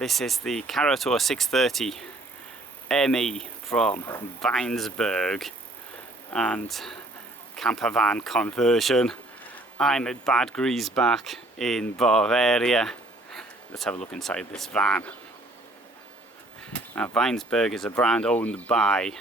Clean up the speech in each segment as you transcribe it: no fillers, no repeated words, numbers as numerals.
This is the CaraTour 630 ME from Weinsberg and camper van conversion. I'm at Bad Griesbach in Bavaria. Let's have a look inside this van. Now, Weinsberg is a brand owned by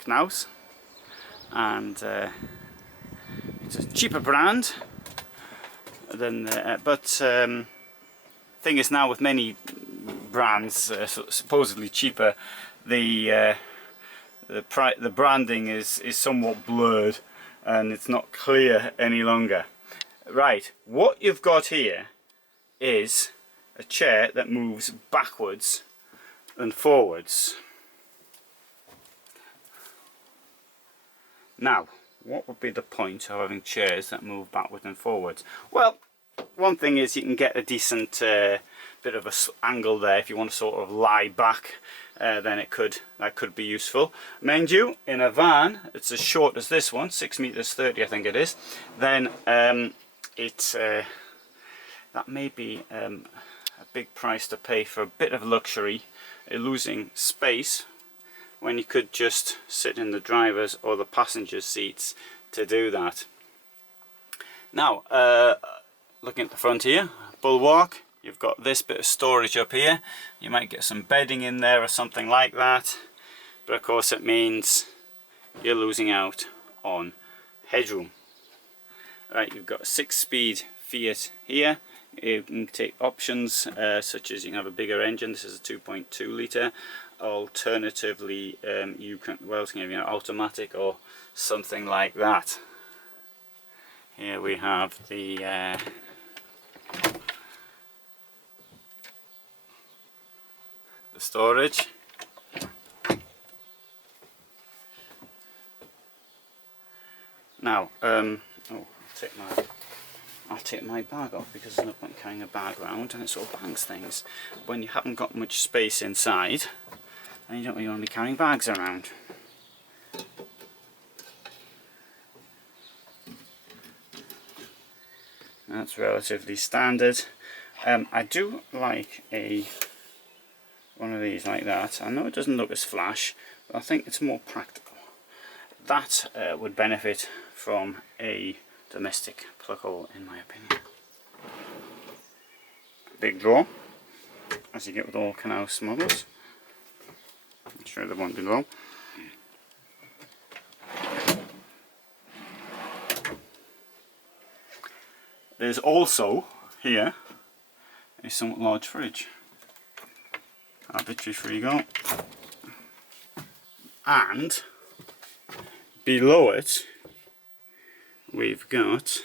Knaus, and it's a cheaper brand than thing is, now with many brands supposedly cheaper, the branding is somewhat blurred and it's not clear any longer. Right, what you've got here is a chair that moves backwards and forwards. Now, what would be the point of having chairs that move backwards and forwards? Well, one thing is you can get a decent bit of an angle there if you want to sort of lie back. Then that could be useful. Mind you, in a van it's as short as this one, 6 meters 30 I think it is, then that may be a big price to pay for a bit of luxury, losing space when you could just sit in the driver's or the passenger's seats to do that. Now, looking at the front here, bulwark, you've got this bit of storage up here. You might get some bedding in there or something like that, but of course it means you're losing out on headroom. Right, you've got a 6-speed Fiat here. You can take options such as you can have a bigger engine. This is a 2.2 litre. Alternatively, you can have an automatic or something like that. Here we have the storage. Now, I'll take my bag off because there's no point carrying a bag around and it sort of bangs things. When you haven't got much space inside, then you don't really want to be carrying bags around. That's relatively standard. I do like one of these like that. I know it doesn't look as flash, but I think it's more practical. That would benefit from a domestic plug hole, in my opinion. Big drawer, as you get with all Knaus models. I'll show you the one below. There's also here a somewhat large fridge. Arbitrary you go. And below it we've got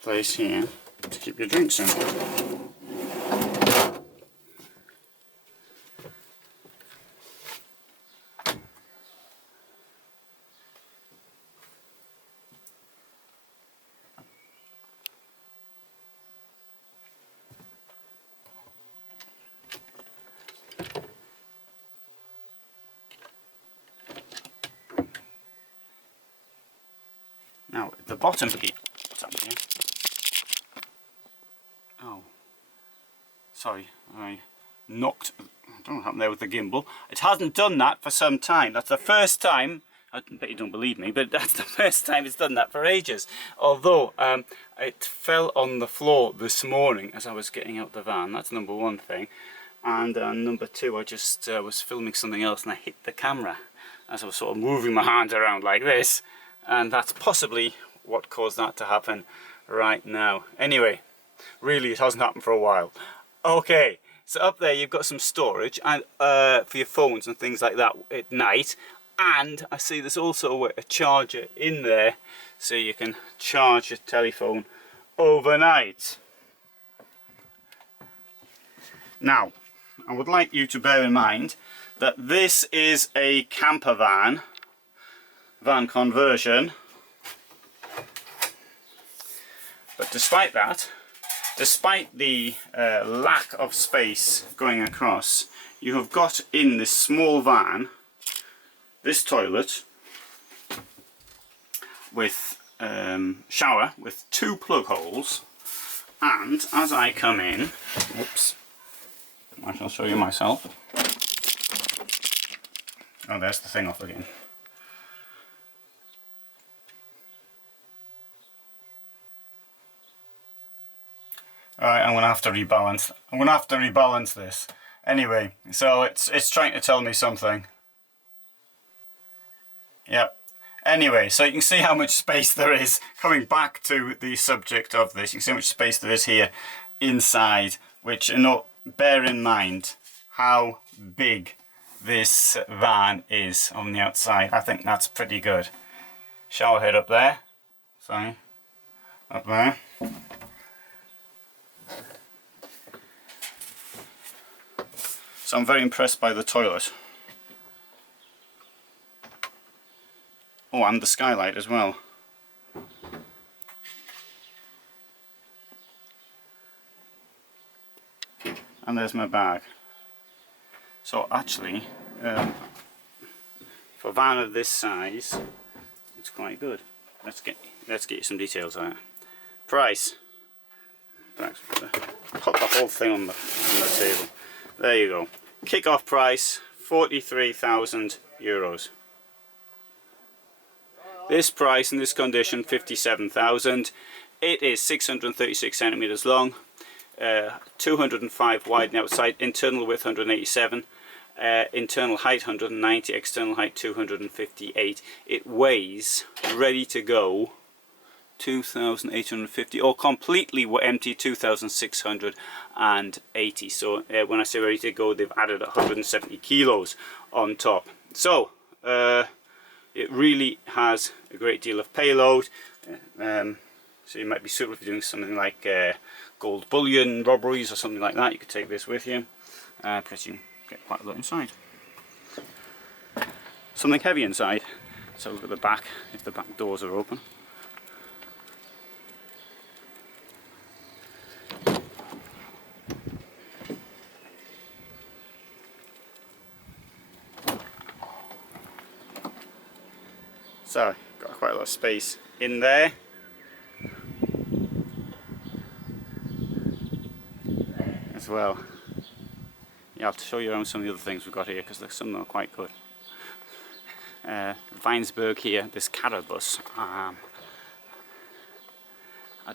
a place here to keep your drinks in. Now, at the bottom here, what's happening here? Oh, sorry, I knocked, I don't know what happened there with the gimbal. It hasn't done that for some time. That's the first time, I bet you don't believe me, but that's the first time it's done that for ages. Although, it fell on the floor this morning as I was getting out the van. That's number one thing. And number two, I just was filming something else and I hit the camera as I was sort of moving my hand around like this. And that's possibly what caused that to happen right now. Anyway, really it hasn't happened for a while. Okay, so up there you've got some storage and for your phones and things like that at night. And I see there's also a charger in there so you can charge your telephone overnight. Now, I would like you to bear in mind that this is a camper van conversion, but despite that, despite the lack of space going across, you have got in this small van this toilet with shower with 2 plug holes, and as I come in, whoops, I shall show you myself. Oh, there's the thing off again. Alright, I'm gonna have to rebalance this. Anyway, so it's trying to tell me something. Yep. Anyway, so you can see how much space there is. Coming back to the subject of this, you can see how much space there is here inside, which, you know, bear in mind how big this van is on the outside. I think that's pretty good. Shower head up there. Sorry. Up there. So I'm very impressed by the toilet. Oh, and the skylight as well. And there's my bag. So actually, for a van of this size, it's quite good. Let's get you some details on it. Price. Put the whole thing on the table. There you go. Kick-off price, 43,000 euros. This price in this condition, 57,000. It is 636 centimeters long, 205 wide and outside, internal width 187, internal height 190, external height 258. It weighs, ready to go, 2,850, or completely empty, 2,680. So when I say ready to go, they've added 170 kilos on top. So it really has a great deal of payload. So you might be suitable for doing something like gold bullion robberies or something like that. You could take this with you, because you get quite a lot inside. Something heavy inside. So look at the back, if the back doors are open. So, got quite a lot of space in there. As well. Yeah, I'll have to show you around some of the other things we've got here, because some of them are quite good. Weinsberg here, this CaraBus. I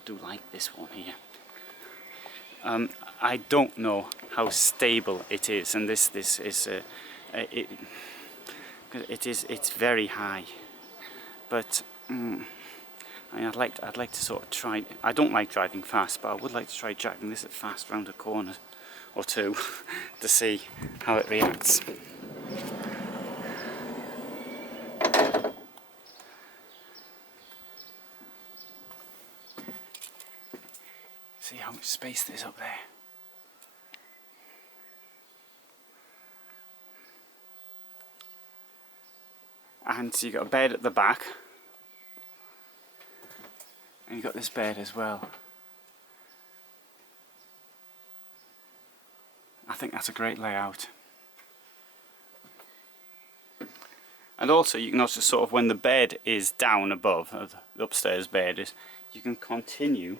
do like this one here. I don't know how stable it is, and this is it's very high. But I'd like to sort of try. I don't like driving fast, but I would like to try driving this at fast round a corner or two to see how it reacts. See how much space there's up there. And so you've got a bed at the back, and you've got this bed as well. I think that's a great layout. And also you can also sort of, when the bed is down above, the upstairs bed is, you can continue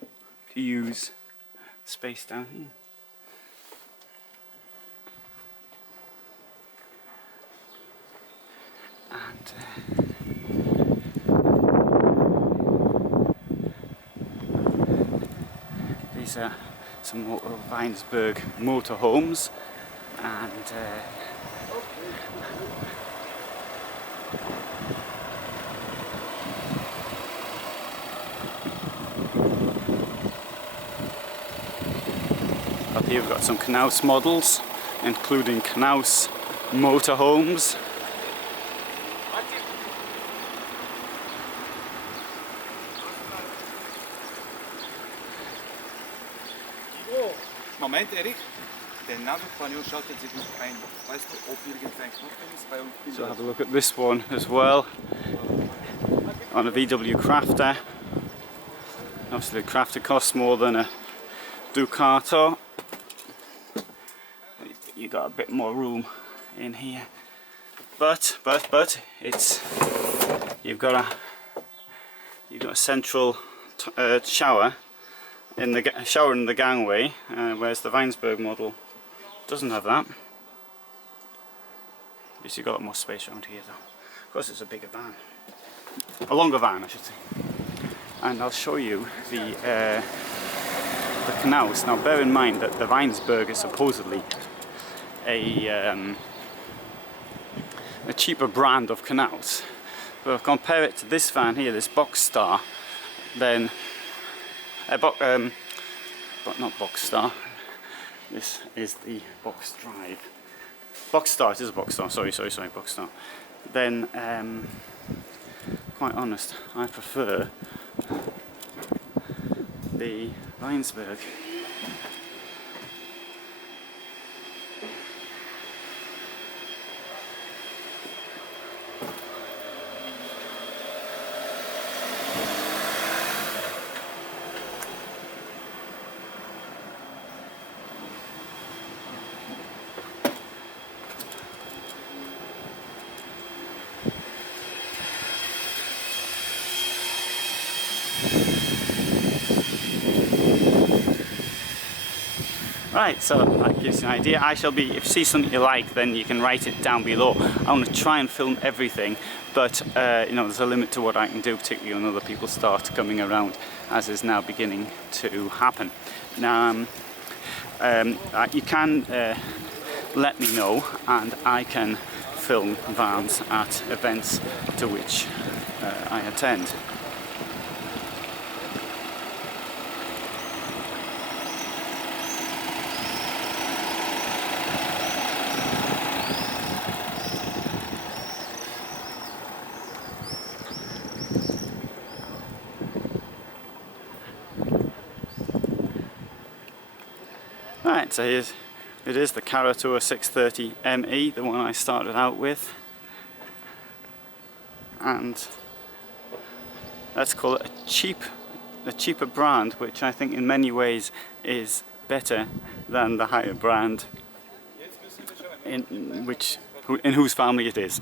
to use space down here. And these are some Weinsberg motorhomes, and up here we've got some Knaus models, including Knaus motorhomes. Moment, Erik. Der Navigator schaltet sich nicht ein. Weißt du, ob irgendein Knopf ist bei uns? So have a look at this one as well, on a VW Crafter. Obviously the Crafter costs more than a Ducato. You got a bit more room in here, but it's you've got a central shower in the gangway, whereas the Weinsberg model doesn't have that. At least you've got a lot more space around here though. Of course it's a bigger van. A longer van I should say. And I'll show you the canals. Now bear in mind that the Weinsberg is supposedly a cheaper brand of canals. But if I compare it to this van here, this Box Star, then but not Box Star. This is the Box Drive. Box Star, it is a Box Star, sorry, Box Star. Then, quite honest, I prefer the Weinsberg. Right, so that gives you an idea. I shall be, if you see something you like, then you can write it down below. I want to try and film everything, but you know, there's a limit to what I can do, particularly when other people start coming around, as is now beginning to happen. Now, you can let me know, and I can film vans at events to which I attend. Right, so it is the CaraTour 630 ME, the one I started out with, and let's call it a cheaper brand, which I think in many ways is better than the higher brand in whose family it is.